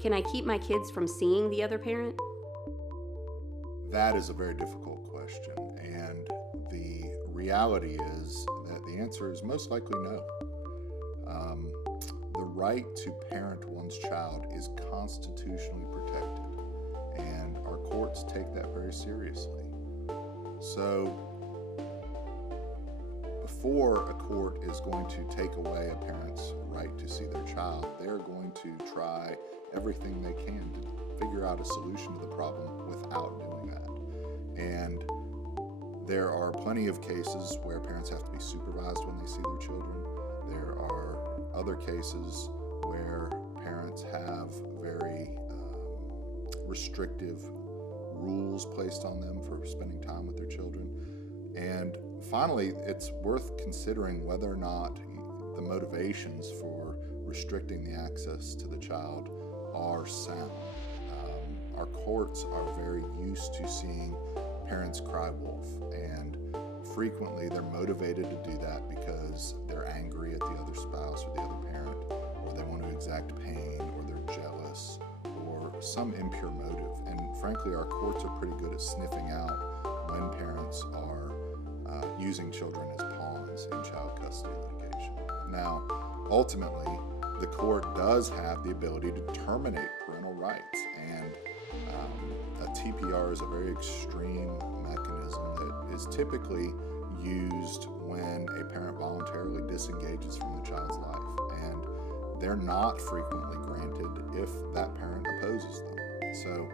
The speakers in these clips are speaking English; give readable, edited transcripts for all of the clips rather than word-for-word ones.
Can I keep my kids from seeing the other parent? That is a very difficult question, and the reality is that the answer is most likely no. The right to parent one's child is constitutionally protected, and our courts take that very seriously. So, before a court is going to take away a parent's right to see their child, they're going to try everything they can to figure out a solution to the problem without doing that. And there are plenty of cases where parents have to be supervised when they see their children. There are other cases where parents have very restrictive rules placed on them for spending time with their children. And finally, it's worth considering whether or not the motivations for restricting the access to the child are sound. Our courts are very used to seeing parents cry wolf, and frequently they're motivated to do that because they're angry at the other spouse or the other parent, or they want to exact pain, or they're jealous, or some impure motive. And frankly, our courts are pretty good at sniffing out when parents are using children as pawns in child custody litigation. Now, ultimately, the court does have the ability to terminate parental rights, and a TPR is a very extreme mechanism that is typically used when a parent voluntarily disengages from the child's life, and they're not frequently granted if that parent opposes them. So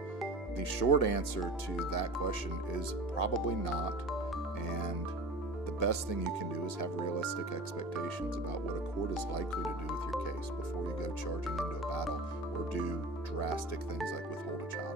the short answer to that question is probably not, and the best thing you can do is have realistic expectations about what a court is likely to do with your case before you go charging into a battle or do drastic things like withhold a child.